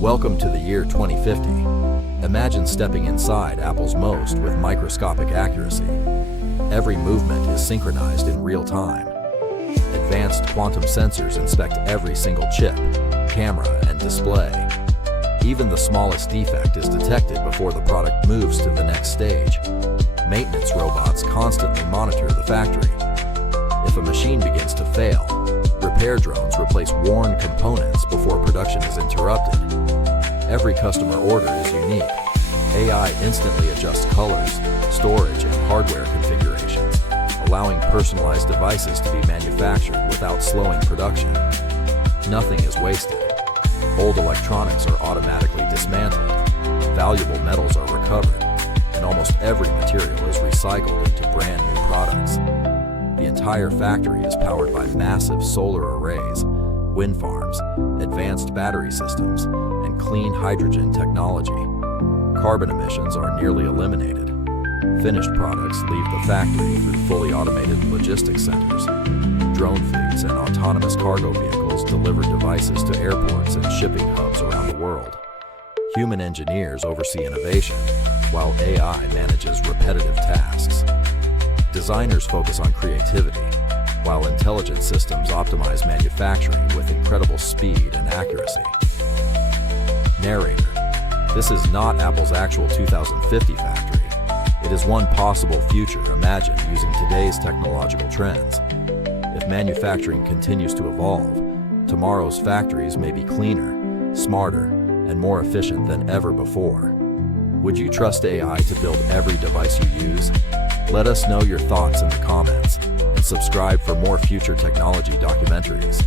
Welcome to the year 2050. Imagine stepping inside Apple's most with microscopic accuracy. Every movement is synchronized in real time. Advanced quantum sensors inspect every single chip, camera, and display. Even the smallest defect is detected before the product moves to the next stage. Maintenance robots constantly monitor the factory. If a machine begins to fail, repair drones replace worn components before production is interrupted. Every customer order is unique. AI instantly adjusts colors, storage, and hardware configurations, allowing personalized devices to be manufactured without slowing production. Nothing is wasted. Old electronics are automatically dismantled, valuable metals are recovered, and almost every material is recycled into brand new products. The entire factory is powered by massive solar arrays, wind farms, advanced battery systems, and clean hydrogen technology. Carbon emissions are nearly eliminated. Finished products leave the factory through fully automated logistics centers. Drone fleets and autonomous cargo vehicles deliver devices to airports and shipping hubs around the world. Human engineers oversee innovation, while AI manages repetitive tasks. Designers focus on creativity, while intelligent systems optimize manufacturing with incredible speed and accuracy. Narrator: this is not Apple's actual 2050 factory. It is one possible future imagined using today's technological trends. If manufacturing continues to evolve, tomorrow's factories may be cleaner, smarter, and more efficient than ever before. Would you trust AI to build every device you use? Let us know your thoughts in the comments, and subscribe for more future technology documentaries.